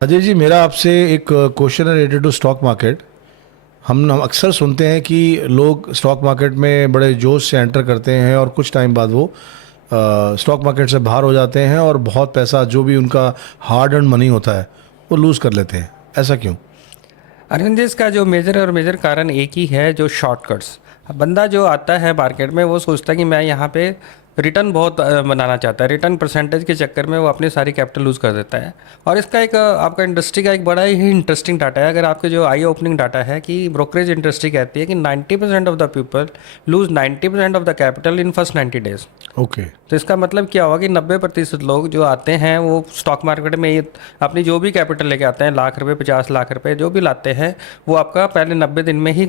अजय जी, मेरा आपसे एक क्वेश्चन है रिलेटेड टू स्टॉक मार्केट। हम अक्सर सुनते हैं कि लोग स्टॉक मार्केट में बड़े जोश से एंटर करते हैं और कुछ टाइम बाद वो स्टॉक मार्केट से बाहर हो जाते हैं और बहुत पैसा जो भी उनका हार्ड अर्न मनी होता है वो लूज़ कर लेते हैं। ऐसा क्यों? अरविंद जी, इसका जो मेजर कारण एक ही है, जो शॉर्टकट्स। बंदा जो आता है मार्केट में वो सोचता है कि मैं यहाँ पे रिटर्न बहुत बनाना चाहता है। रिटर्न परसेंटेज के चक्कर में वो अपनी सारी कैपिटल लूज़ कर देता है। और इसका एक आपका इंडस्ट्री का एक बड़ा ही इंटरेस्टिंग डाटा है। अगर आपके जो आई ओपनिंग डाटा है कि ब्रोकरेज इंडस्ट्री कहती है कि 90% of the people lose 90% of the capital in first 90 days. Okay. तो इसका मतलब क्या हुआ कि 90% लोग जो आते हैं वो स्टॉक मार्केट में अपनी जो भी कैपिटल लेके आते हैं, लाख रुपए 50 लाख रुपए जो भी लाते हैं, वो आपका पहले 90 दिन में ही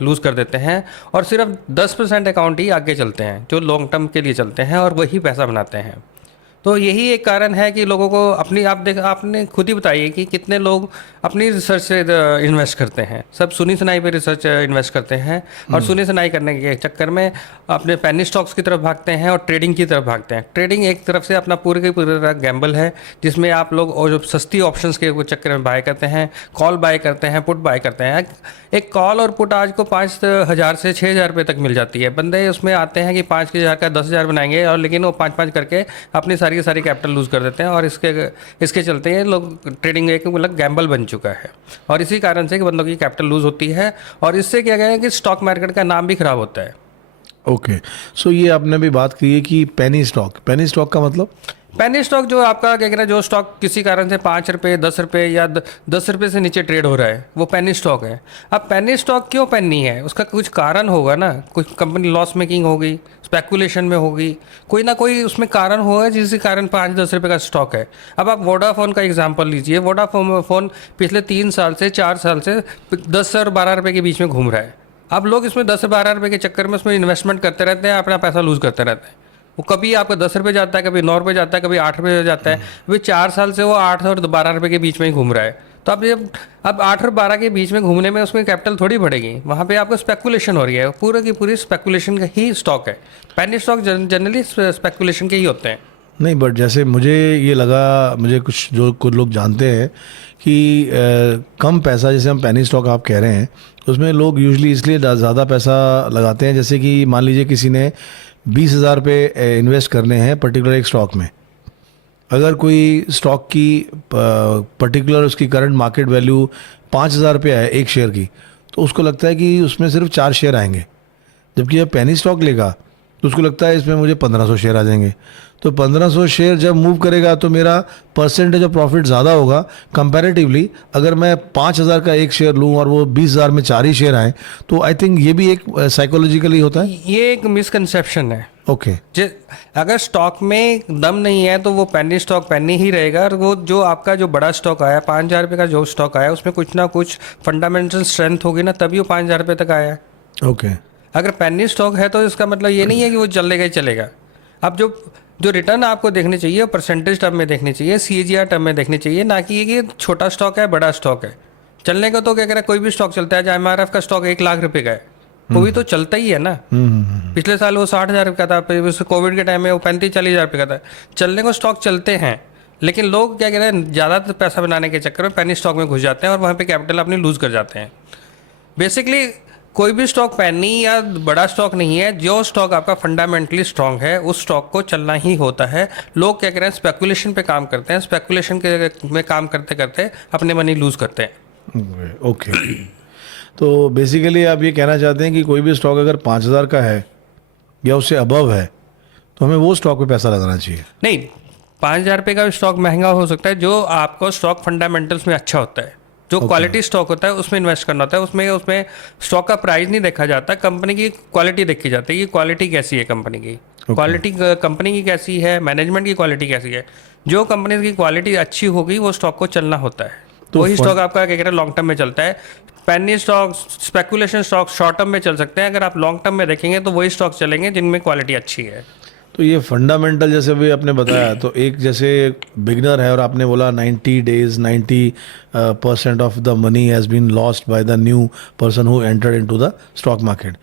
लूज़ कर देते हैं। और सिर्फ 10% अकाउंट ही आगे चलते हैं जो लॉन्ग टर्म के लिए चलते हैं, और वही पैसा बनाते हैं। तो यही एक कारण है कि लोगों को अपनी आपने खुद ही बताइए कि कितने लोग अपनी रिसर्च से इन्वेस्ट करते हैं। सब सुनी सुनाई पे रिसर्च इन्वेस्ट करते हैं, और सुनी सुनाई करने के चक्कर में अपने पेनी स्टॉक्स की तरफ भागते हैं और ट्रेडिंग की तरफ भागते हैं। ट्रेडिंग एक तरफ से अपना पूरे के पूरा गैम्बल है, जिसमें आप लोग और जो सस्ती ऑप्शंस के चक्कर में बाय करते हैं, कॉल बाय करते हैं, पुट बाय करते हैं। एक कॉल और पुट आज को 5,000 से 6,000 रुपये तक मिल जाती है। बंदे उसमें आते हैं कि 5,000 का 10,000 बनाएंगे, और लेकिन वो 5-5 करके अपनी सारी की सारी कैपिटल लूज़ कर देते हैं। और इसके चलते ये लोग ट्रेडिंग एक मतलब गैम्बल बन चुका है। और इसी कारण से कि बंदों की कैपिटल लूज़ होती है, और इससे क्या गया है कि स्टॉक मार्केट का नाम भी खराब होता है। ओके। सो ये आपने भी बात की है कि पेनी स्टॉक का मतलब? पेनी स्टॉक जो आपका क्या कह रहा है, जो स्टॉक किसी कारण से 5 रुपये 10 रुपये या 10 रुपये से नीचे ट्रेड हो रहा है, वो पेनी स्टॉक है। अब पेनी स्टॉक क्यों पेनी है, उसका कुछ कारण होगा ना। कुछ कंपनी लॉस मेकिंग होगी, स्पेकुलेशन में होगी, कोई ना कोई उसमें कारण होगा जिसके कारण 5-10 रुपये का स्टॉक है। अब आप वोडाफोन का एग्जांपल लीजिए। वोडाफोन पिछले 3 साल से 4 साल से 10 और 12 रुपये के बीच में घूम रहा है। अब लोग इसमें 10-12 रुपये के चक्कर में उसमें इन्वेस्टमेंट करते रहते हैं, अपना पैसा लूज़ करते रहते हैं। वो कभी आपका 10 रुपये जाता है, कभी 9 रुपये जाता है, कभी 8 रुपये जाता है। अभी 4 साल से वो 8 और 12 रुपये के बीच में ही घूम रहा है। तो अब 8 और 12 के बीच में घूमने में उसमें कैपिटल थोड़ी बढ़ेगी, वहाँ पे आपको स्पेकुलेशन हो रही है। पूरे की पूरी स्पेकुलेशन का ही स्टॉक है। पेनी स्टॉक जनरली स्पेकुलेशन के ही होते हैं। नहीं, बट जैसे मुझे ये लगा, मुझे कुछ लोग जानते हैं कि कम पैसा, जैसे हम पेनी स्टॉक आप कह रहे हैं, उसमें लोग यूजली इसलिए ज़्यादा पैसा लगाते हैं। जैसे कि मान लीजिए किसी ने 20,000 रुपये इन्वेस्ट करने हैं पर्टिकुलर एक स्टॉक में। अगर कोई स्टॉक की पर्टिकुलर उसकी करंट मार्केट वैल्यू 5,000 रुपये है एक शेयर की, तो उसको लगता है कि उसमें सिर्फ 4 शेयर आएंगे। जबकि जब पेनी स्टॉक लेगा तो उसको लगता है इसमें मुझे 1,500 शेयर आ जाएंगे। तो 1,500 शेयर जब मूव करेगा तो मेरा परसेंटेज ऑफ प्रॉफिट ज़्यादा होगा कंपैरेटिवली। अगर मैं 5,000 का एक शेयर लूँ और वो 20,000 में 4 ही शेयर आए, तो आई थिंक ये भी एक साइकोलॉजिकली होता है। ये एक मिसकंसेप्शन है। ओके। अगर स्टॉक में दम नहीं है तो वो पेनी स्टॉक पेनी ही रहेगा। और वो जो आपका जो बड़ा स्टॉक आया, 5,000 रुपये का जो स्टॉक आया, उसमें कुछ ना कुछ फंडामेंटल स्ट्रेंथ होगी ना, तभी वो 5,000 रुपये तक आया। ओके। अगर पेनी स्टॉक है तो इसका मतलब ये नहीं है कि वो चलेगा ही चलेगा। अब जो जो रिटर्न आपको देखनी चाहिए, परसेंटेज टर्म में देखनी चाहिए, CAGR टर्म में देखनी चाहिए, ना कि ये छोटा स्टॉक है बड़ा स्टॉक है। चलने का तो क्या कह रहा है, कोई भी स्टॉक चलता है। MRF का स्टॉक 1 लाख रुपये का है, वो भी तो चलता ही है ना। पिछले साल वो 60,000 रुपये का था, कोविड के टाइम में वो 35-40,000 रुपये का था। चलने को स्टॉक चलते हैं, लेकिन लोग क्या कह रहे हैं, ज़्यादा पैसा बनाने के चक्कर में पेनी स्टॉक में घुस जाते हैं और वहाँ पे कैपिटल अपनी लूज़ कर जाते हैं। बेसिकली कोई भी स्टॉक पेनी या बड़ा स्टॉक नहीं है। जो स्टॉक आपका फंडामेंटली स्ट्रांग है, उस स्टॉक को चलना ही होता है। लोग क्या कह रहे हैं, स्पेकुलेशन पे काम करते हैं, स्पेकुलेशन के में काम करते करते अपने मनी लूज़ करते हैं। ओके। तो बेसिकली आप ये कहना चाहते हैं कि कोई भी स्टॉक अगर 5,000 का है या उससे अबव है तो हमें वो स्टॉक पे पैसा लगाना चाहिए? नहीं, 5,000 रुपये का स्टॉक महंगा हो सकता है। जो आपको स्टॉक फंडामेंटल्स में अच्छा होता है, जो क्वालिटी स्टॉक होता है, उसमें इन्वेस्ट करना होता है। उसमें स्टॉक का प्राइस नहीं देखा जाता, कंपनी की क्वालिटी देखी जाती है कि क्वालिटी कैसी है कंपनी की। क्वालिटी कंपनी की कैसी है, मैनेजमेंट की क्वालिटी कैसी है। जो कंपनी की क्वालिटी अच्छी होगी वो स्टॉक को चलना होता है। तो वही स्टॉक आपका क्या कहते हैं, लॉन्ग टर्म में चलता है। Penny stock, speculation stock short term में चल सकते हैं। अगर आप लॉन्ग टर्म में देखेंगे तो वही स्टॉक चलेंगे जिनमें क्वालिटी अच्छी है। तो ये फंडामेंटल जैसे भी आपने बताया, तो एक जैसे बिगनर है और आपने बोला 90 days 90% of the money has been lost by the new person who entered into the stock market.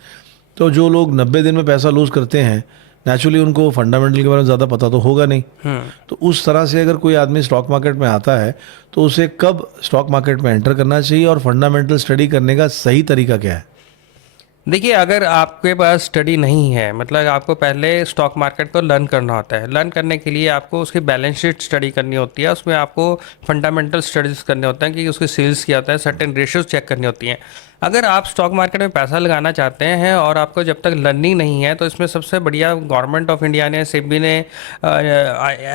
तो जो लोग 90 दिन में पैसा लूज़ करते हैं, नेचुरली उनको फंडामेंटल के बारे में ज़्यादा पता तो होगा नहीं। तो उस तरह से अगर कोई आदमी स्टॉक मार्केट में आता है तो उसे कब स्टॉक मार्केट में एंटर करना चाहिए और फंडामेंटल स्टडी करने का सही तरीका क्या है? देखिए, अगर आपके पास स्टडी नहीं है, मतलब आपको पहले स्टॉक मार्केट को लर्न करना होता है। लर्न करने के लिए आपको उसकी बैलेंस शीट स्टडी करनी होती है, उसमें आपको फंडामेंटल स्टडीज करने होते हैं कि उसके सेल्स क्या होता है, सर्टेन रेशियोज चेक करनी होती हैं। अगर आप स्टॉक मार्केट में पैसा लगाना चाहते हैं और आपको जब तक लर्निंग नहीं है, तो इसमें सबसे बढ़िया गवर्नमेंट ऑफ इंडिया ने, सेबी ने,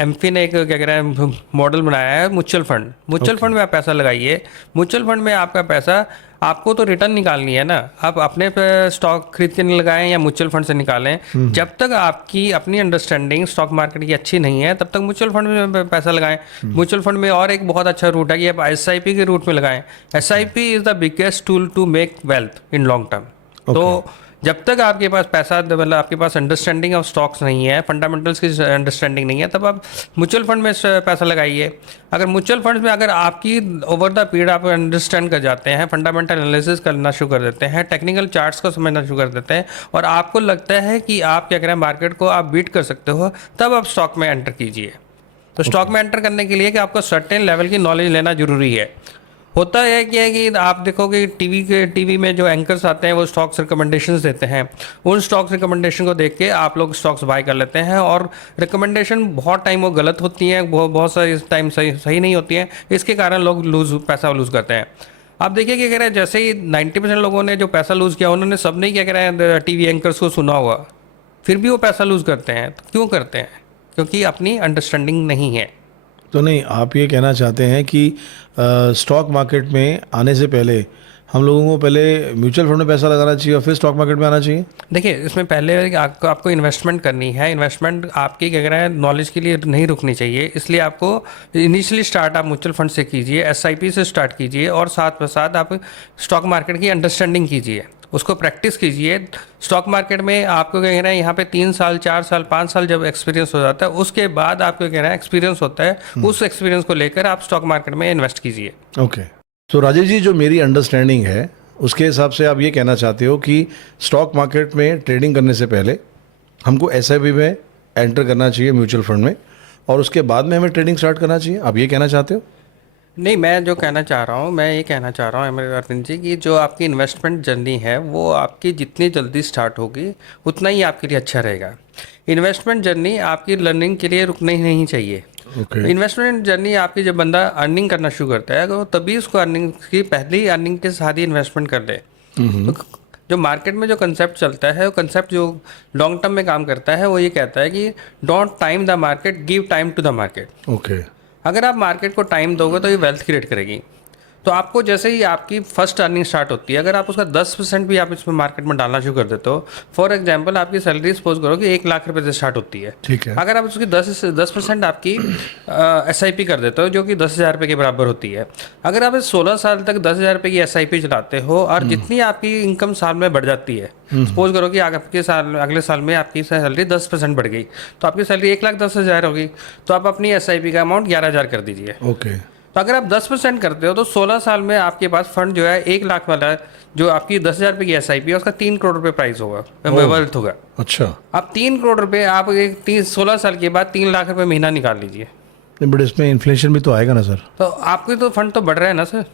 एमपी ने एक क्या कह रहे हैं मॉडल बनाया है, म्यूचुअल फंड। म्यूचुअल फंड में आप पैसा लगाइए। म्यूचुअल फंड में आपका पैसा, आपको तो रिटर्न निकालनी है ना, आप अपने पे स्टॉक खरीद के नहीं लगाएं या म्यूचुअल फंड से निकालें। जब तक आपकी अपनी अंडरस्टैंडिंग स्टॉक मार्केट की अच्छी नहीं है, तब तक म्यूचुअल फंड में पैसा लगाएं। म्यूचुअल फंड में और एक बहुत अच्छा रूट है कि आप एसआईपी के रूट में लगाएं। SIP is the biggest tool to make wealth in long term. तो जब तक आपके पास पैसा, मतलब आपके पास अंडरस्टैंडिंग ऑफ स्टॉक्स नहीं है, फंडामेंटल्स की अंडरस्टैंडिंग नहीं है, तब आप म्यूचुअल फंड में पैसा लगाइए। अगर म्यूचुअल फंड्स में अगर आपकी ओवर द पीरियड आप अंडरस्टैंड कर जाते हैं, फंडामेंटल एनालिसिस करना शुरू कर देते हैं, टेक्निकल चार्ट्स को समझना शुरू कर देते हैं, और आपको लगता है कि आप क्या करें, मार्केट को आप बीट कर सकते हो, तब आप स्टॉक में एंटर कीजिए। तो स्टॉक में एंटर करने के लिए कि आपको सर्टेन लेवल की नॉलेज लेना जरूरी है। होता है क्या है कि आप देखोगे टीवी में जो एंकर्स आते हैं वो स्टॉक्स रिकमेंडेशंस देते हैं। उन स्टॉक्स रिकमेंडेशन को देख के आप लोग स्टॉक्स बाय कर लेते हैं, और रिकमेंडेशन बहुत टाइम वो गलत होती हैं, बहुत सारे टाइम सही नहीं होती हैं। इसके कारण लोग पैसा लूज़ करते हैं। आप देखिए क्या कह रहे हैं, जैसे ही 90% लोगों ने जो पैसा लूज़ किया, उन्होंने सब नहीं क्या कह रहे हैं टीवी एंकर्स को सुना हुआ, फिर भी वो पैसा लूज़ करते हैं। तो क्यों करते हैं? क्योंकि अपनी अंडरस्टैंडिंग नहीं है। तो नहीं, आप ये कहना चाहते हैं कि स्टॉक मार्केट में आने से पहले हम लोगों को पहले म्यूचुअल फंड में पैसा लगाना चाहिए और फिर स्टॉक मार्केट में आना चाहिए? देखिए, इसमें पहले आपको इन्वेस्टमेंट करनी है। इन्वेस्टमेंट आपकी क्या कह रहा है, नॉलेज के लिए नहीं रुकनी चाहिए। इसलिए आपको इनिशियली स्टार्ट आप म्यूचुअल फंड से कीजिए, एसआईपी से स्टार्ट कीजिए, और साथ साथ आप स्टॉक मार्केट की अंडरस्टैंडिंग कीजिए, उसको प्रैक्टिस कीजिए। स्टॉक मार्केट में आपको क्या कह रहे हैं, यहाँ पे 3 साल 4 साल 5 साल जब एक्सपीरियंस हो जाता है, उसके बाद आपको कह रहे हैं एक्सपीरियंस होता है, उस एक्सपीरियंस को लेकर आप स्टॉक मार्केट में इन्वेस्ट कीजिए। ओके, तो राजेश जी, जो मेरी अंडरस्टैंडिंग है उसके हिसाब से आप ये कहना चाहते हो कि स्टॉक मार्केट में ट्रेडिंग करने से पहले हमको एसआईपी में एंटर करना चाहिए, म्यूचुअल फंड में, और उसके बाद में हमें ट्रेडिंग स्टार्ट करना चाहिए। आप ये कहना चाहते हो? नहीं, मैं जो कहना चाह रहा हूँ, मैं ये कहना चाह रहा हूँ अरविंद जी, कि जो आपकी इन्वेस्टमेंट जर्नी है वो आपकी जितनी जल्दी स्टार्ट होगी उतना ही आपके लिए अच्छा रहेगा। इन्वेस्टमेंट जर्नी आपकी लर्निंग के लिए रुकना ही नहीं चाहिए। इन्वेस्टमेंट जर्नी आपकी, जब बंदा अर्निंग करना शुरू करता है, तो तभी उसको अर्निंग की पहली अर्निंग के साथ ही इन्वेस्टमेंट कर दे। तो जो मार्केट में जो कंसेप्ट चलता है, वो कंसेप्ट जो लॉन्ग टर्म में काम करता है, वो ये कहता है कि don't time the market, give time to the market. Okay. अगर आप मार्केट को टाइम दोगे तो ये वेल्थ क्रिएट करेगी। तो आपको जैसे ही आपकी फर्स्ट अर्निंग स्टार्ट होती है, अगर आप उसका 10% भी आप इसमें मार्केट में डालना शुरू कर देते हो, फॉर एग्जांपल आपकी सैलरी सपोज करो कि 1 लाख रुपए से स्टार्ट होती है, ठीक है। अगर आप उसकी 10% आपकी एसआईपी कर देते हो, जो कि 10,000 रुपये के बराबर होती है। अगर आप 16 साल तक 10,000 रुपये की एसआईपी चलाते हो, और जितनी आपकी इनकम साल में बढ़ जाती है, सपोज करो कि आपके अगले साल में आपकी सैलरी 10% बढ़ गई, तो आपकी सैलरी 1,10,000 होगी, तो आप अपनी एसआईपी का अमाउंट 11,000 कर दीजिए। ओके। तो अगर आप 10% करते हो, तो 16 साल में आपके पास फंड जो है 1 लाख वाला है, जो आपकी 10,000 रुपये की एसआईपी है, उसका 3 करोड़ रुपए प्राइस होगा, वेल्थ होगा। अच्छा। आप 3 करोड़ रुपए आप 16 साल के बाद 3 लाख रुपए महीना निकाल लीजिए। नहीं, बट इसमें इन्फ्लेशन भी तो आएगा ना सर? तो आपके तो फंड तो बढ़ रहा है ना सर।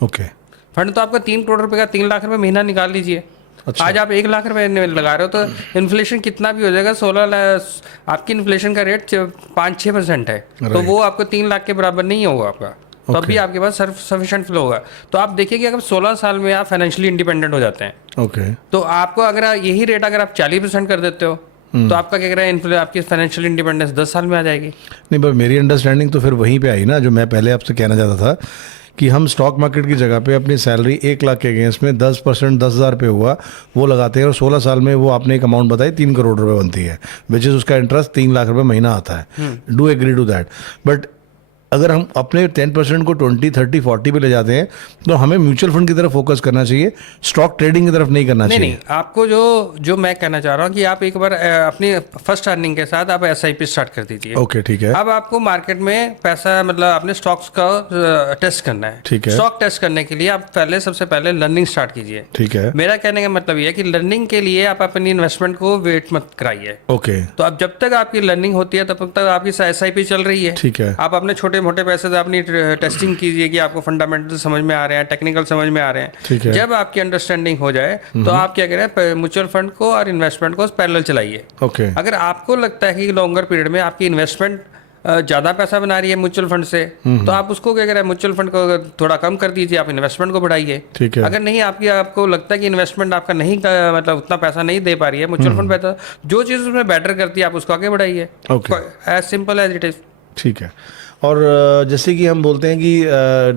ओके। फंड तो आपका 3 करोड़ रुपए का 3 लाख रुपए महीना निकाल लीजिए। अच्छा। आज आप 1 लाख रुपए लगा रहे हो, तो इन्फ्लेशन कितना भी हो जाएगा, 16 लाख आपकी इन्फ्लेशन का रेट 5-6% है, तो वो आपको 3 लाख के बराबर नहीं होगा आपका, तो अभी आपके पास सफिशिएंट फ्लो होगा। तो आप देखिए कि अगर 16 साल में आप फाइनेंशियली इंडिपेंडेंट हो जाते हैं, ओके, तो आपको अगर यही रेट अगर आप 40% कर देते हो, तो आपका क्या कह रहा है, आपकी फाइनेंशियल इंडिपेंडेंस 10 साल में आ जाएगी। नहीं, पर मेरी अंडरस्टैंडिंग तो फिर वहीं पे आई ना, जो मैं पहले आपसे कहना चाहता था कि हम स्टॉक मार्केट की जगह पे अपनी सैलरी 1 लाख के अगेंस्ट में 10% 10,000 रुपये हुआ वो लगाते हैं, और 16 साल में वो आपने एक अमाउंट बताई 3 करोड़ रुपए बनती है, विच इज़ उसका इंटरेस्ट 3 लाख रुपए महीना आता है। Do agree to that? But अगर हम अपने 10% को 20, 30, 40 पे ले जाते हैं तो हमें म्यूचुअल फंड की तरफ फोकस करना चाहिए, स्टॉक ट्रेडिंग की तरफ नहीं करना नहीं चाहिए। नहीं, आपको जो जो मैं कहना चाह रहा हूँ कि आप एक बार अपनी फर्स्ट अर्निंग के साथ आप एसआईपी स्टार्ट कर दीजिए। ओके, ठीक है। अब आपको मार्केट में पैसा मतलब अपने स्टॉक्स का टेस्ट करना है। ठीक है। स्टॉक टेस्ट करने के लिए आप पहले सबसे पहले लर्निंग स्टार्ट कीजिए। ठीक है। मेरा कहने का मतलब ये है कि लर्निंग के लिए आप अपनी इन्वेस्टमेंट को वेट मत कराइए। ओके, तो अब जब तक आपकी लर्निंग होती है तब तक आपकी एसआईपी चल रही है। ठीक है। आप अपने छोटे मोटे पैसे से अपनी टेस्टिंग कीजिए कि आपको फंडामेंटल समझ में आ रहे हैं, टेक्निकल समझ में आ रहे ठीक हैं। है। जब आपकी अंडरस्टैंडिंग हो जाए तो आप क्या करें, म्यूचुअल फंड को और इन्वेस्टमेंट को पैरेलल चलाइए। ओके, अगर आपको लगता है कि लॉन्गर पीरियड में आपकी इन्वेस्टमेंट ज़्यादा पैसा बना रही है म्यूचुअल फंड से, तो आप उसको क्या करें, म्यूचुअल फंड को थोड़ा कम कर दीजिए, आप इन्वेस्टमेंट को बढ़ाइए। ठीक है। अगर नहीं आपको लगता है कि इन्वेस्टमेंट आपका नहीं मतलब उतना पैसा नहीं दे पा रही है, म्यूचुअल फंड पैसा जो चीज़ उसमें बेटर करती है आप उसको आगे बढ़ाइए। Okay. As simple as it is. ठीक है। और जैसे कि हम बोलते हैं कि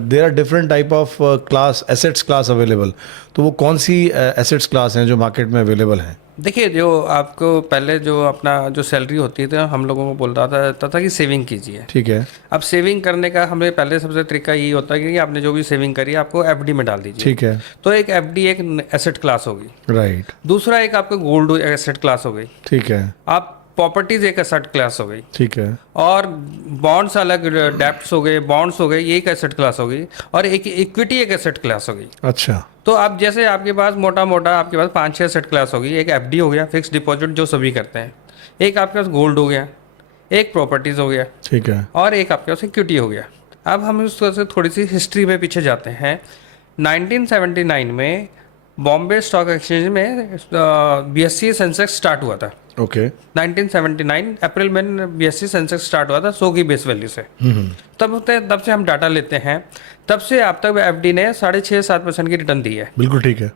there are different type of class assets class available, तो वो कौन सी एसेट्स क्लास हैं जो मार्केट में अवेलेबल हैं? देखिए, जो आपको पहले जो अपना जो सैलरी होती थी हम लोगों को बोलता था कि सेविंग कीजिए। ठीक है। अब सेविंग करने का हमें पहले सबसे तरीका यही होता है कि आपने जो भी सेविंग करी आपको एफडी में डाल दीजिए। ठीक है। तो एक एफडी एक एसेट क्लास होगी। राइट। दूसरा एक आपका गोल्ड एसेट क्लास हो गई। ठीक है। आप प्रॉपर्टीज एक एसेट क्लास हो गई। ठीक है। और बॉन्ड्स अलग, डेप्ट्स हो गए, बॉन्ड्स हो गए, ये एक एसेट क्लास हो गई। और एक इक्विटी एक एसेट क्लास हो गई। अच्छा। तो अब जैसे आपके पास मोटा मोटा आपके पास 5-6 एसेट क्लास होगी। एक एफडी हो गया, फिक्स डिपॉजिट जो सभी करते हैं। एक आपके पास गोल्ड हो गया, एक प्रॉपर्टीज हो गया, ठीक है। और एक आपके पास इक्विटी हो गया। अब हम उससे थोड़ी सी हिस्ट्री में पीछे जाते हैं। 1979 में बॉम्बे स्टॉक एक्सचेंज में बीएससी सेंसेक्स स्टार्ट हुआ था। ओके। 1979 अप्रैल में बीएससी सेंसेक्स स्टार्ट हुआ था 100 की बेस वैल्यू से। तब से हम डाटा लेते हैं। तब से अब तक एफडी ने 6.5-7% की रिटर्न दी है। बिल्कुल ठीक है।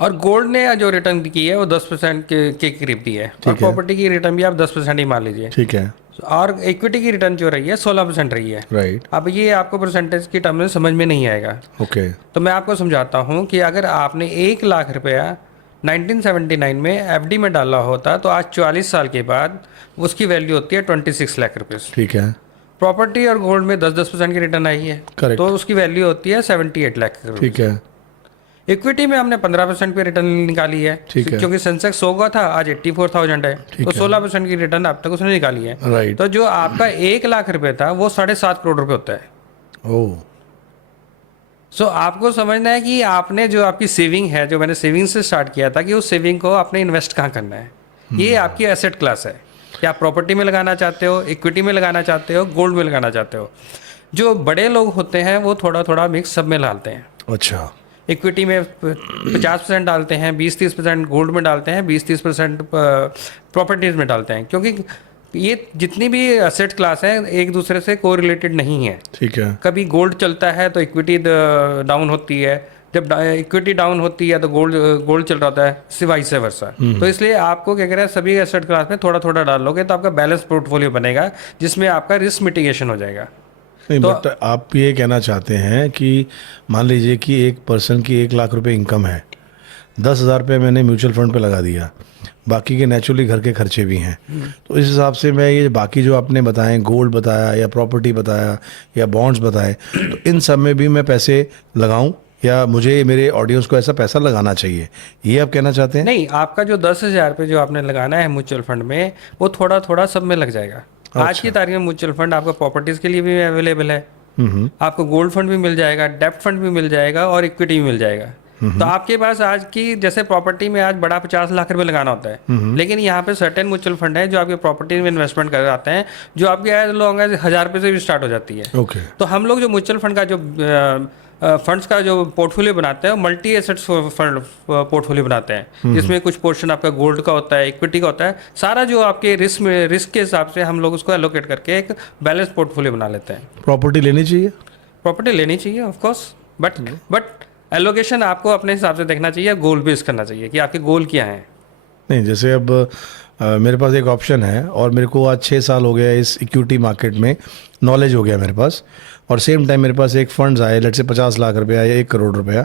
और गोल्ड ने जो रिटर्न की है वो 10% के करीब दी है। और प्रॉपर्टी की रिटर्न भी आप 10% ही मान लीजिए। ठीक है। और इक्विटी की रिटर्न जो रही है 16% रही है। राइट। अब ये आपको परसेंटेज की टर्म में समझ में नहीं आएगा। ओके। तो मैं आपको समझाता हूँ कि अगर आपने 1 लाख रुपया 1979 में एफडी में डाला होता तो आज 44 साल के बाद उसकी वैल्यू होती है 26 लाख रुपये। ठीक है। प्रॉपर्टी और गोल्ड में 10% की रिटर्न आई है। Correct. तो उसकी वैल्यू होती है 78 लाख रुपये। ठीक है। इक्विटी में हमने 15% पे रिटर्न निकाली है। ठीक है। क्योंकि सेंसेक्स 100 का था, आज 84,000 है। तो 16% की रिटर्न अब तक उसने निकाली है। राइट। तो जो आपका 1 लाख रुपए था वो 7.5 करोड़ रुपए होता है। ओह। सो आपको समझना है कि आपने जो आपकी सेविंग है, जो मैंने सेविंग से स्टार्ट किया था, कि उस सेविंग को आपने इन्वेस्ट कहाँ करना है। ये आपकी एसेट क्लास है कि आप प्रॉपर्टी में लगाना चाहते हो, इक्विटी में लगाना चाहते हो, गोल्ड में लगाना चाहते हो। जो बड़े लोग होते हैं वो थोड़ा थोड़ा मिक्स सब में डालते हैं। अच्छा। इक्विटी में 50% डालते हैं, 20-30% गोल्ड में डालते हैं, 20-30% प्रॉपर्टीज में डालते हैं। क्योंकि ये जितनी भी एसेट क्लास है एक दूसरे से कोरिलेटेड नहीं है। ठीक है। कभी गोल्ड चलता है तो इक्विटी डाउन होती है, जब इक्विटी डाउन होती है तो गोल्ड चल रहा होता है, सिवाय से वर्षा। तो इसलिए आपको क्या करें, सभी एसेट क्लास में थोड़ा थोड़ा डाल लोगे तो आपका बैलेंस पोर्टफोलियो बनेगा, जिसमें आपका रिस्क मिटिगेशन हो जाएगा। नहीं, बट आप ये कहना चाहते हैं कि मान लीजिए कि एक पर्सन की 1 लाख रुपए इनकम है, 10,000 रुपये मैंने म्यूचुअल फंड पे लगा दिया, बाकी के नेचुरली घर के खर्चे भी हैं, तो इस हिसाब से मैं ये बाकी जो आपने बताएं, गोल्ड बताया या प्रॉपर्टी बताया या बॉन्ड्स बताए, तो इन सब में भी मैं पैसे लगाऊं या मुझे मेरे ऑडियंस को ऐसा पैसा लगाना चाहिए, ये आप कहना चाहते हैं? नहीं, आपका जो 10,000 रुपये जो आपने लगाना है म्यूचुअल फंड में, वो थोड़ा थोड़ा सब में लग जाएगा। आज की तारीख में म्यूचुअल फंड आपका प्रॉपर्टीज के लिए भी अवेलेबल है, आपको गोल्ड फंड भी मिल जाएगा, डेप्ट फंड भी मिल जाएगा, और इक्विटी भी मिल जाएगा। तो आपके पास आज की जैसे प्रॉपर्टी में आज बड़ा 50 लाख रुपए लगाना होता है, लेकिन यहाँ पे सर्टेन म्यूचुअल फंड है जो आपके प्रॉपर्टी में इन्वेस्टमेंट कर आते हैं, जो आपके एज लॉन्ग एज 1,000 रुपये से भी स्टार्ट हो जाती है। ओके। तो हम लोग जो म्यूचुअल फंड का जो फंड्स का जो पोर्टफोलियो बनाते हैं, मल्टी एसेट्स फंड पोर्टफोलियो बनाते हैं, जिसमें कुछ पोर्शन आपका गोल्ड का होता है, इक्विटी का होता है, सारा जो आपके रिस्क के हिसाब से हम लोग उसको एलोकेट करके एक बैलेंस पोर्टफोलियो बना लेते हैं। प्रॉपर्टी लेनी चाहिए? प्रॉपर्टी लेनी चाहिए ऑफ कोर्स, बट एलोकेशन आपको अपने हिसाब से देखना चाहिए, गोल बेस करना चाहिए कि आपके गोल क्या हैं। नहीं, जैसे अब मेरे पास एक ऑप्शन है और मेरे को आज 6 साल हो गया इस इक्विटी मार्केट में, नॉलेज हो गया मेरे पास, और सेम टाइम मेरे पास एक फंड्स आए, लेट से 50 लाख रुपया या 1 करोड़ रुपया।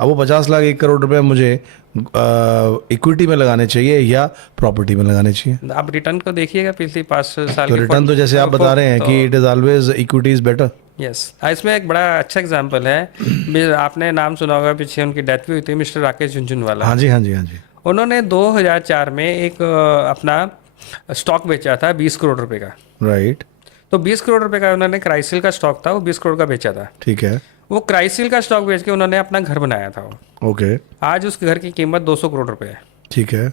अब वो 50 लाख 1 करोड़ रुपया मुझे इक्विटी में लगाने चाहिए या प्रॉपर्टी में लगाने चाहिए? आप रिटर्न को देखिएगा पिछली 5 साल तो के रिटर्न तो जैसे आप बता रहे हैं कि it is always equity is better. Yes, इसमें एक बड़ा अच्छा एग्जांपल है। आपने नाम सुना होगा, पीछे उनकी डेथ भी हुई थी, मिस्टर राकेश झुनझुनवाला। हाँ जी, हाँ जी, हाँ जी। उन्होंने 2004 में एक अपना स्टॉक बेचा था 20 करोड़ रुपए का। राइट। तो 20 करोड़ रुपए का उन्होंने क्राइसिल का स्टॉक था, वो 20 करोड़ का बेचा था। ठीक है। वो क्राइसिल का स्टॉक बेच के उन्होंने अपना घर बनाया था वो। ओके। आज उस घर की कीमत 200 करोड़ रुपए है। ठीक है।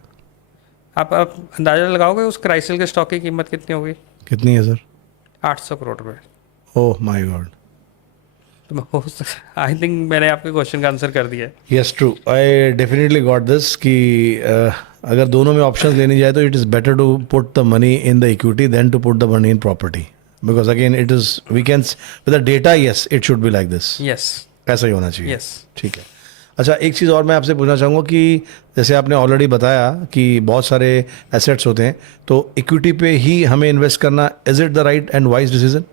आप अंदाजा लगाओगे उस क्राइसिल के स्टॉक की कीमत कितनी होगी? कितनी है सर? 800 करोड़ रुपए। Oh my God. तो आई थिंक मैंने आपके क्वेश्चन का आंसर कर दिया है। Yes, true, I definitely got this कि अगर दोनों में ऑप्शंस लेनी जाए तो it is better to put the money in the equity than to put the money in property, because again it is we can with the data, yes it should be like this. Yes, ऐसा ही होना चाहिए। Yes. ठीक है। अच्छा, एक चीज़ और मैं आपसे पूछना चाहूँगा कि जैसे आपने ऑलरेडी बताया कि बहुत सारे एसेट्स होते हैं, तो इक्विटी पे ही हमें इन्वेस्ट करना, is it the right and wise decision?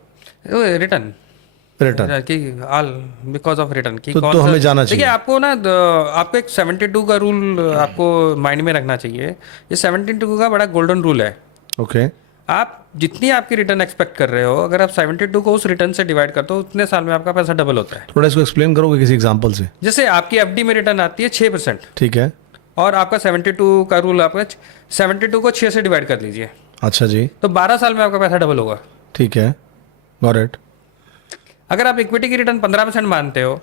Return कि ऑल बिकॉज ऑफ रिटर्न की तो हमें जाना चाहिए। देखिए, आपको ना आपको एक 72 का रूल आपको माइंड में रखना चाहिए। ये 72 का बड़ा गोल्डन रूल है। ओके। आप जितनी आपकी रिटर्न एक्सपेक्ट कर रहे हो, अगर आप 72 को उस रिटर्न से डिवाइड करते हो, उतने साल में आपका पैसा डबल होता है। थोड़ा इसको एक्सप्लेन करोगे किसी एग्जांपल से? जैसे आपकी एफडी में रिटर्न आती है 6%, ठीक है। और आपका 72 का रूल, आपका 72 को 6 से डिवाइड कर लीजिए, अच्छा जी। तो 12 साल में आपका पैसा डबल होगा। ठीक है, गॉट इट। अगर आप इक्विटी की रिटर्न 15% मानते हो,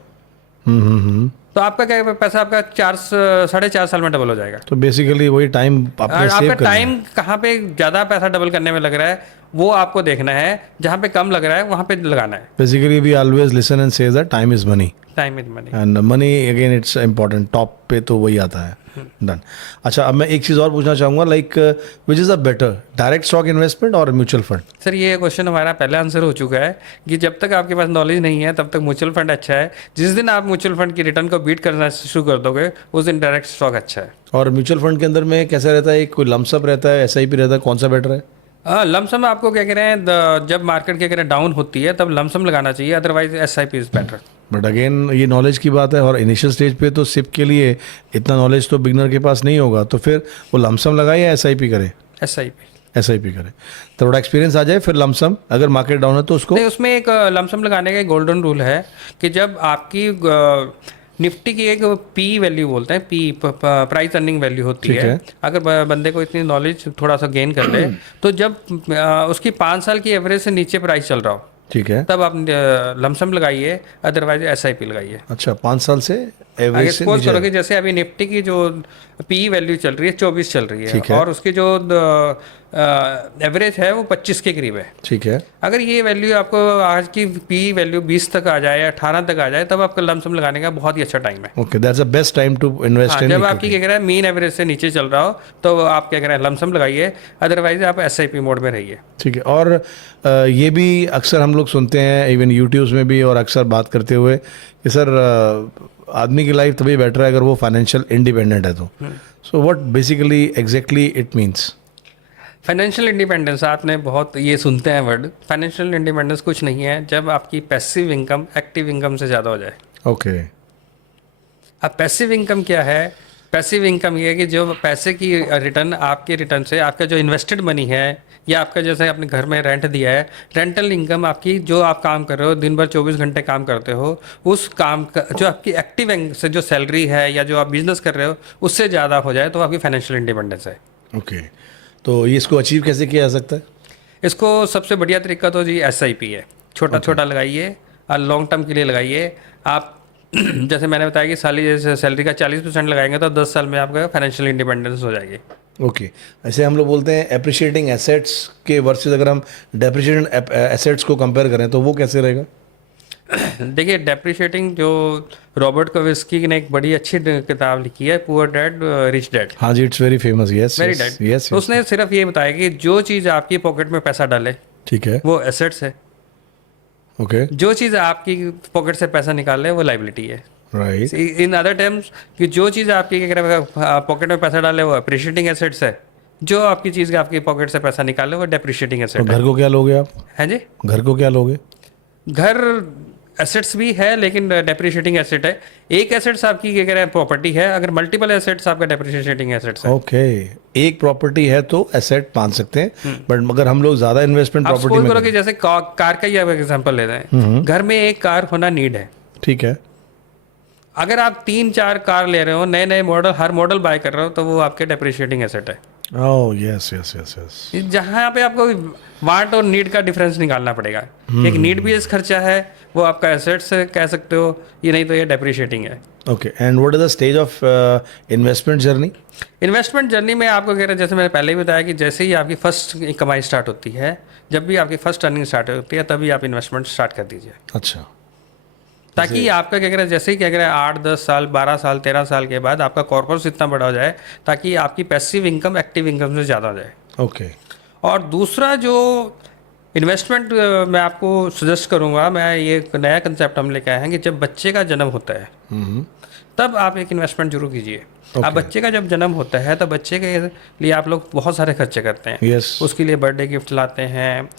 हम्म। तो आपका क्या पैसा आपका 4-4.5 साल में डबल हो जाएगा। तो बेसिकली वही टाइम आपने और सेव आपका कर टाइम कहाँ पे ज़्यादा पैसा डबल करने में लग रहा है, वो आपको देखना है। जहाँ पे कम लग रहा है वहाँ पे लगाना है। Basically we always listen and say that time is money, time is money. And money again it's important, top पे तो वही आता है। डन। अच्छा, अब मैं एक चीज़ और पूछना चाहूँगा, like which is a better, direct stock investment और म्यूचुअल फंड? सर, ये क्वेश्चन हमारा पहले आंसर हो चुका है कि जब तक आपके पास नॉलेज नहीं है तब तक म्यूचुअल फंड अच्छा है। जिस दिन आप म्यूचुअल फंड की रिटर्न को बीट करना शुरू कर दोगे, उस दिन डायरेक्ट स्टॉक अच्छा है। और म्यूचुअल फंड के अंदर में कैसा रहता है? कोई लमसम रहता है, SIP रहता है, कौन सा बेटर है? लमसम आपको क्या कह रहे हैं, जब मार्केट क्या कह रहे हैं डाउन होती है तब लमसम लगाना चाहिए, otherwise SIP is better. But again ये नॉलेज की बात है, और इनिशियल स्टेज पे तो सिप के लिए इतना नॉलेज तो बिगनर के पास नहीं होगा, तो फिर वो लमसम लगाए या SIP करे? SIP करे, तो थोड़ा एक्सपीरियंस आ जाए, फिर लमसम अगर मार्केट डाउन है तो उसको नहीं, उसमें एक लमसम लगाने का गोल्डन रूल है कि जब आपकी निफ्टी की एक पी वैल्यू बोलते हैं, पी प्राइस अर्निंग वैल्यू होती है। अगर बंदे को इतनी नॉलेज थोड़ा सा गेन कर ले, तो जब उसकी 5 साल की एवरेज से नीचे प्राइस चल रहा हो, ठीक है, तब आप लमसम लगाइए, अदरवाइज SIP लगाइए। अच्छा, 5 साल से एवरेज से सपोज करोगे जैसे अभी निफ्टी की जो पी वैल्यू चल रही है 24 चल रही है, और उसकी जो एवरेज है वो 25 के करीब है। ठीक है। अगर ये वैल्यू आपको आज की पी वैल्यू 20 तक आ जाए या 18 तक आ जाए, तब आपका लमसम लगाने का बहुत ही अच्छा टाइम है। Okay, that's the best time to invest in. जब आपकी क्या कह रहा है मीन एवरेज से नीचे चल रहा हो, तो आप क्या कह रहे हैं लमसम लगाइए, अदरवाइज आप SIP मोड में रहिए। ठीक है। और ये भी अक्सर हम लोग सुनते हैं, इवन यूट्यूब्स में भी, और अक्सर बात करते हुए कि सर आदमी की लाइफ तभी बेटर है अगर वो फाइनेंशियल इंडिपेंडेंट है तो। So what basically exactly it means? Financial independence, आपने बहुत ये सुनते हैं वर्ड। फाइनेंशियल इंडिपेंडेंस कुछ नहीं है जब आपकी पैसिव इनकम एक्टिव इनकम से ज़्यादा हो जाए। ओके। अब पैसिव इनकम क्या है? पैसिव इनकम ये है कि जो पैसे की रिटर्न, आपके रिटर्न से आपका जो इन्वेस्टेड मनी है, या आपका जैसे आपने घर में रेंट दिया है, रेंटल इनकम आपकी, जो आप काम कर रहे हो, दिन भर 24 घंटे काम करते हो, उस काम का जो आपकी एक्टिव से जो सैलरी है या जो आप बिजनेस कर रहे हो उससे ज़्यादा हो जाए, तो आपकी फाइनेंशियल इंडिपेंडेंस है। ओके। तो ये इसको अचीव कैसे किया जा सकता है? इसको सबसे बढ़िया तरीका तो जी SIP है। छोटा छोटा लगाइए और लॉन्ग टर्म के लिए लगाइए। आप जैसे मैंने बताया कि साली जैसे सैलरी का 40% लगाएंगे तो 10 साल में आपका फाइनेंशियल इंडिपेंडेंस हो जाएगी। ओके। ऐसे हम लोग बोलते हैं एप्रिशिएटिंग एसेट्स के वर्सेस अगर हम डेप्रिशिएटिंग एसेट्स को कंपेयर करें तो वो कैसे रहेगा? देखिए, डेप्रिशिएटिंग, जो रॉबर्ट कोविस्की ने एक बड़ी अच्छी किताब लिखी है, पुअर डैड रिच डैड। हाँ जी, it's very famous. Yes, very dad. Yes. उसने सिर्फ ये बताया कि जो चीज़ आपकी पॉकेट में पैसा डाले, ठीक है, वो एसेट्स है। ओके। जो चीज़ आपकी पॉकेट से पैसा निकाले, वो लाइबिलिटी है। राइट। इन अदर टर्म्स, कि जो चीज़ आपकी पॉकेट में पैसा डाले वो अप्रिशिएटिंग एसेट्स है, जो आपकी चीज़ आपकी पॉकेट से पैसा निकाले वो डेप्रिशिएटिंग तो एसेट है। घर को क्या लोगे आप? है जी। घर को क्या लोगे? घर एसेट्स भी है लेकिन डेप्रिशिएटिंग एसेट है। एक एसेट्स आपकी क्या कह रहे हैं प्रॉपर्टी है, अगर मल्टीपल एसेट्स आपका डेप्रिशिएटिंग एसेट्स है। ओके, एक प्रॉपर्टी है तो एसेट मान सकते हैं, बट मगर हम लोग ज्यादा इन्वेस्टमेंट आप प्रॉपर्टी सपोज में करो कि जैसे कार का ही आप एग्जांपल ले रहे हैं, घर में एक कार होना नीड है। ठीक है। अगर आप 3-4 कार ले रहे हो, नए नए मॉडल, हर मॉडल बाय कर रहे हो, तो वो आपके डेप्रिशिएटिंग एसेट है। Oh yes yes yes yes. जहाँ पे आपको वांट और नीड का डिफरेंस निकालना पड़ेगा। एक नीड बेस्ड खर्चा है, वो आपका एसेट्स कह सकते हो, ये नहीं तो ये डेप्रिशिएटिंग है। Okay, and what is the stage of investment journey? Investment journey में आपको कह रहे हैं, जैसे मैंने पहले ही बताया कि जैसे ही आपकी फर्स्ट कमाई स्टार्ट होती है, जब भी आपकी फर्स्ट अर्निंग स्टार्ट होती है, तभी आप इन्वेस्टमेंट स्टार्ट कर दीजिए। अच्छा, ताकि आपका क्या कह रहे हैं, जैसे ही क्या कह रहे हैं 8-10 साल, 12 साल, 13 साल के बाद आपका कॉर्पस इतना बड़ा हो जाए ताकि आपकी पैसिव इनकम एक्टिव इनकम से ज़्यादा हो जाए। ओके। और दूसरा जो इन्वेस्टमेंट मैं आपको सजेस्ट करूंगा, मैं ये एक नया कंसेप्ट हम लेके आए हैं कि जब बच्चे का जन्म होता है तब आप एक इन्वेस्टमेंट जरूर कीजिए। अब बच्चे का जब जन्म होता है तो बच्चे के लिए आप लोग बहुत सारे खर्चे करते हैं। यस। उसके लिए बर्थडे गिफ्ट लाते हैं,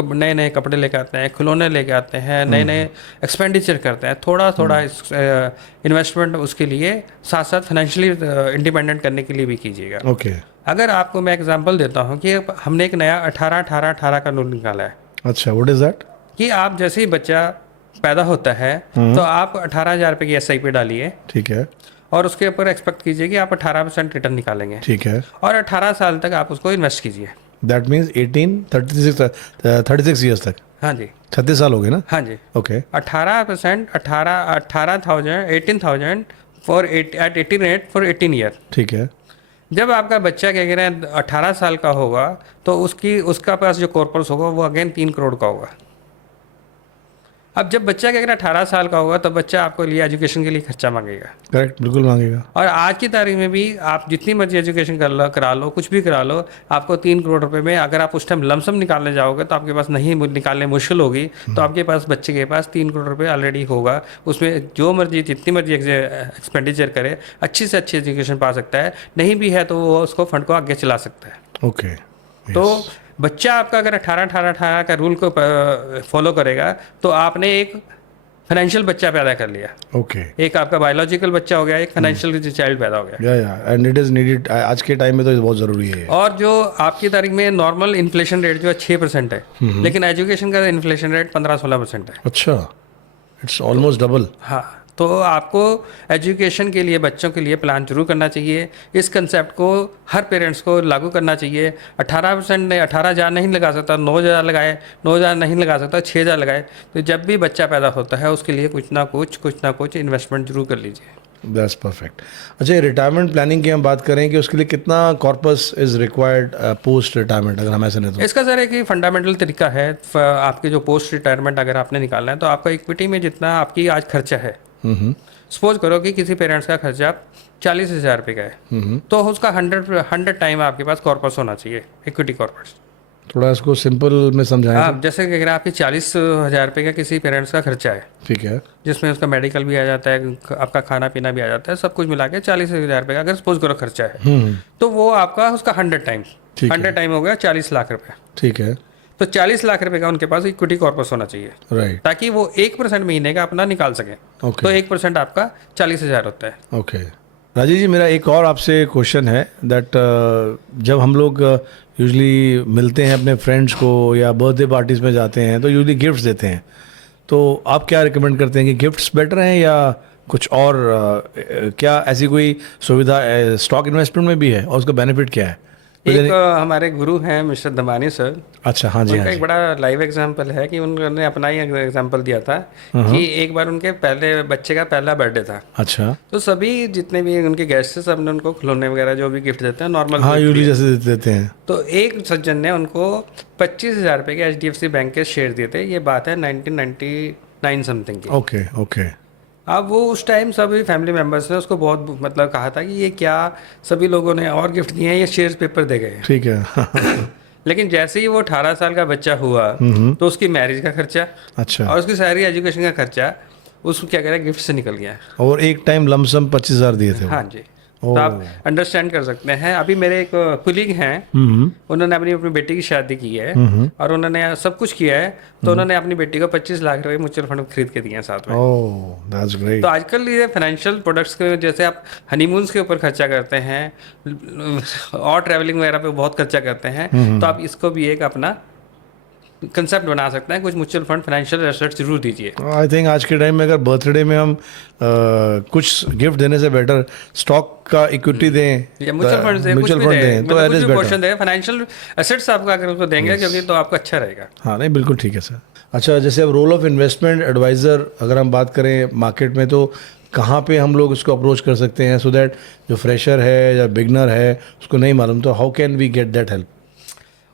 नए नए कपड़े लेके आते हैं, खिलौने लेके आते हैं, नए नए एक्सपेंडिचर करते हैं। थोड़ा थोड़ा इन्वेस्टमेंट उसके लिए साथ साथ फाइनेंशियली इंडिपेंडेंट करने के लिए भी कीजिएगा। ओके। अगर आपको मैं एग्जांपल देता हूँ कि हमने एक नया 18-18-18 का रूल निकाला है अच्छा, व्हाट इज दैट? कि आप जैसे ही बच्चा पैदा होता है तो आप 18,000 रुपये की SIP डालिए ठीक है। और उसके ऊपर एक्सपेक्ट कीजिए कि आप 18% रिटर्न निकालेंगे, ठीक है। और 18 साल तक आप उसको इन्वेस्ट कीजिए। दैट मीन्स 36 ईयर्स तक। हाँ जी, 36 साल हो गए ना? हाँ जी। Okay. 18% 18,000 for eight 18 rate for 18 year. ठीक है। जब आपका बच्चा क्या कह रहे हैं 18 साल का होगा तो उसका पास जो कॉर्पस होगा वो अगेन 3 करोड़ का होगा। अब जब बच्चा क्या कह रहा है 18 साल का होगा तो बच्चा आपको लिए एजुकेशन के लिए खर्चा मांगेगा। करेक्ट, बिल्कुल मांगेगा। और आज की तारीख में भी आप जितनी मर्जी एजुकेशन करा लो, कुछ भी करा लो, आपको 3 करोड़ रुपए में अगर आप उस टाइम लमसम निकालने जाओगे तो आपके पास नहीं निकालने मुश्किल होगी। तो आपके पास बच्चे के पास 3 करोड़ रुपए ऑलरेडी होगा, उसमें जो मर्जी जितनी मर्जी एक्सपेंडिचर करे अच्छी से अच्छी एजुकेशन पा सकता है। नहीं भी है तो वो उसको फंड को आगे चला सकता है। ओके। तो बच्चा आपका अगर 18-18-18 का रूल को फॉलो करेगा तो आपने एक फाइनेंशियल बच्चा पैदा कर लिया। ओके। एक आपका बायोलॉजिकल बच्चा हो गया, एक फाइनेंशियल चाइल्ड पैदा हो गया। या एंड इट इज नीडेड आज के टाइम में, तो ये बहुत जरूरी है। और जो आपकी तारीख में नॉर्मल इन्फ्लेशन रेट जो है 6% है, लेकिन एजुकेशन का इन्फ्लेशन रेट 15-16% है। अच्छा, इट्स ऑलमोस्ट डबल। हाँ, तो आपको एजुकेशन के लिए बच्चों के लिए प्लान जरूर करना चाहिए। इस कंसेप्ट को हर पेरेंट्स को लागू करना चाहिए। 18% ने 18,000 नहीं लगा सकता, 9,000 लगाए, 9,000 नहीं लगा सकता, 6,000 लगाए। तो जब भी बच्चा पैदा होता है उसके लिए कुछ ना कुछ इन्वेस्टमेंट जरूर कर लीजिए। That's perfect. अच्छा, रिटायरमेंट प्लानिंग की हम बात करें कि उसके लिए कितना corpus is required post retirement, अगर हम ऐसे नहीं तो? इसका सर एक ही फंडामेंटल तरीका है। आपके जो पोस्ट रिटायरमेंट अगर आपने निकालना है तो आपका इक्विटी में जितना आपकी आज खर्चा है, सपोज करो कि किसी पेरेंट्स का खर्चा 40,000 रुपये का है, तो उसका 100 टाइम आपके पास कॉर्पस होना चाहिए, इक्विटी कॉर्पस। थोड़ा इसको सिंपल में समझाएं। हाँ, जैसे कि अगर आपकी 40,000 रुपये का किसी पेरेंट्स का खर्चा है, ठीक है। जिसमें उसका मेडिकल भी आ जाता है, आपका खाना पीना भी आ जाता है, सब कुछ मिला के 40,000 रुपये का अगर सपोज करो खर्चा है, तो वो आपका उसका 100 टाइम, ठीक है। 100 टाइम हो गया 40 लाख रुपये। ठीक है। तो 40 लाख रुपए का उनके पास इक्विटी कॉर्पस होना चाहिए, राइट। ताकि वो 1% महीने का अपना निकाल सके। ओके। तो 1% आपका 40,000 होता है। ओके। राजीव जी, मेरा एक और आपसे क्वेश्चन है दैट जब हम लोग यूजली मिलते हैं अपने फ्रेंड्स को या बर्थडे पार्टीज में जाते हैं तो यूजली गिफ्ट्स देते हैं, तो आप क्या रिकमेंड करते हैं कि गिफ्ट्स बेटर हैं या कुछ और? क्या ऐसी कोई सुविधा स्टॉक इन्वेस्टमेंट में भी है और उसका बेनिफिट क्या है? एक हमारे गुरु हैं मिस्टर दमानी सर। अच्छा, हाँ जी। उनका हाँ एक जी। बड़ा लाइव एग्जांपल है कि उन्होंने अपना ही एग्जांपल दिया था कि एक बार उनके पहले बच्चे का पहला बर्थडे था। अच्छा। तो सभी जितने भी उनके गेस्ट थे सबने उनको खिलौने वगैरह जो भी गिफ्ट देते हैं नॉर्मल, हाँ, यूजली जैसे देते हैं। तो एक सज्जन ने उनको 25,000 रुपये के HDFC बैंक के शेयर दिए थे। ये बात है 1999 समथिंग की। ओके। ओके। अब वो उस टाइम सभी फैमिली मेंबर्स ने उसको बहुत मतलब कहा था कि ये क्या, सभी लोगों ने और गिफ्ट दिए हैं, ये शेयर्स पेपर दे गए। ठीक है। लेकिन जैसे ही वो 18 साल का बच्चा हुआ तो उसकी मैरिज का खर्चा अच्छा। और उसकी सारी एजुकेशन का खर्चा उसको क्या करें गिफ्ट से निकल गया। और एक टाइम लमसम 25,000 दिए थे वो। हाँ जी। तो आप अंडरस्टैंड कर सकते हैं। अभी मेरे एक कुलीग हैं, उन्होंने अपनी अपनी बेटी की शादी की है और उन्होंने सब कुछ किया है, तो उन्होंने अपनी बेटी को 25 लाख रुपए म्यूचुअल फंड खरीद के दिए हैं साथ में। Oh that's great. तो आजकल ये फाइनेंशियल प्रोडक्ट्स के, जैसे आप हनीमून्स के ऊपर खर्चा करते हैं और ट्रैवलिंग वगैरह पे बहुत खर्चा करते हैं, तो आप इसको भी एक अपना कंसेप्ट बना सकते हैं। कुछ म्यूचुअल फंड फाइनेंशियल एसेट्स जरूर दीजिए। आई थिंक आज के टाइम में अगर बर्थडे में हम कुछ गिफ्ट देने से बेटर स्टॉक का इक्विटी दें या म्यूचुअल फंड से म्यूचुअल फंड दें तो मतलब दैट इज कुछ भी बेटर। पोर्शन दें, फाइनेंशियल एसेट्स आपको अगर उसको देंगे क्योंकि तो आपका अच्छा रहेगा। हाँ नहीं बिल्कुल ठीक है सर। अच्छा जैसे अब रोल ऑफ इन्वेस्टमेंट एडवाइज़र अगर हम बात करें मार्केट में, तो कहाँ पे हम लोग उसको अप्रोच कर सकते हैं सो दैट जो फ्रेशर है या बिगनर है उसको नहीं मालूम, तो how can we get that help?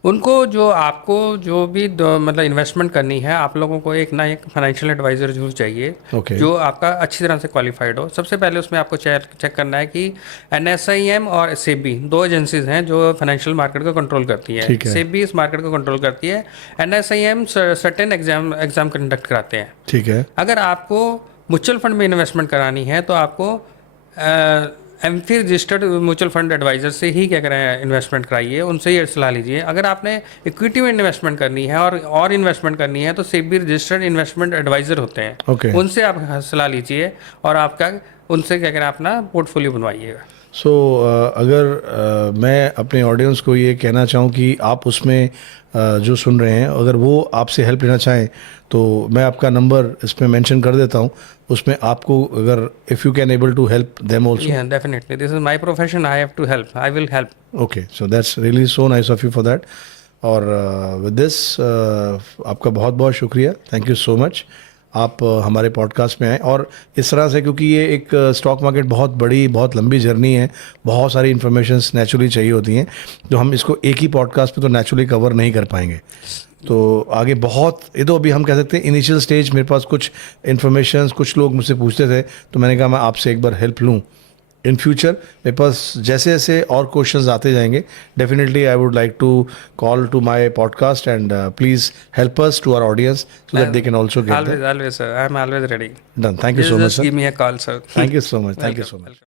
उनको जो आपको जो भी मतलब इन्वेस्टमेंट करनी है, आप लोगों को एक ना एक फाइनेंशियल एडवाइजर जरूर चाहिए Okay. जो आपका अच्छी तरह से क्वालिफाइड हो। सबसे पहले उसमें आपको चेक करना है कि NSIM और SEBI दो एजेंसीज हैं जो फाइनेंशियल मार्केट को कंट्रोल करती है। ठीक है। SEBI इस मार्केट को कंट्रोल करती है, NSIM सर्टेन एग्जाम कंडक्ट कराते हैं। ठीक है। अगर आपको म्यूचुअल फंड में इन्वेस्टमेंट करानी है तो आपको AMFI registered mutual fund adviser से ही क्या करें इन्वेस्टमेंट कराइए, उनसे ही सलाह लीजिए। अगर आपने इक्विटी में इन्वेस्टमेंट करनी है और इन्वेस्टमेंट करनी है तो सेबी रजिस्टर्ड इन्वेस्टमेंट एडवाइजर होते हैं। Okay. उनसे आप सलाह लीजिए और आपका उनसे क्या करें अपना पोर्टफोलियो बनवाइएगा। सो अगर मैं अपने ऑडियंस को ये कहना चाहूँ कि आप उसमें जो सुन रहे हैं अगर वो आपसे हेल्प लेना चाहें तो मैं आपका नंबर इसमें मेंशन कर देता हूँ, उसमें आपको अगर if you can able to help them also. Yeah, definitely. This is my profession. I have to help. I will help. Okay so that's really so nice of you for that. और with this आपका बहुत बहुत शुक्रिया, thank you so much. आप हमारे podcast में आए और इस तरह से, क्योंकि ये एक स्टॉक मार्केट बहुत बड़ी बहुत लंबी जर्नी है, बहुत सारी इन्फॉर्मेशंस नेचुरली चाहिए होती हैं जो हम इसको एक ही पॉडकास्ट पे तो नेचुरली कवर नहीं कर पाएंगे। तो आगे बहुत, ये तो अभी हम कह सकते हैं इनिशियल स्टेज, मेरे पास कुछ इन्फॉर्मेशंस कुछ लोग मुझसे पूछते थे तो मैंने कहा मैं आपसे एक बार हेल्प लूँ। इन फ्यूचर मेरे पास जैसे जैसे और क्वेश्चंस आते जाएंगे, definitely I would like to call to my podcast and please help us to our audience so that they can also get Always, always, sir. I'm always ready. Done. Thank you so much Just sir. give me a call, sir. Thank you so much. Thank you so much.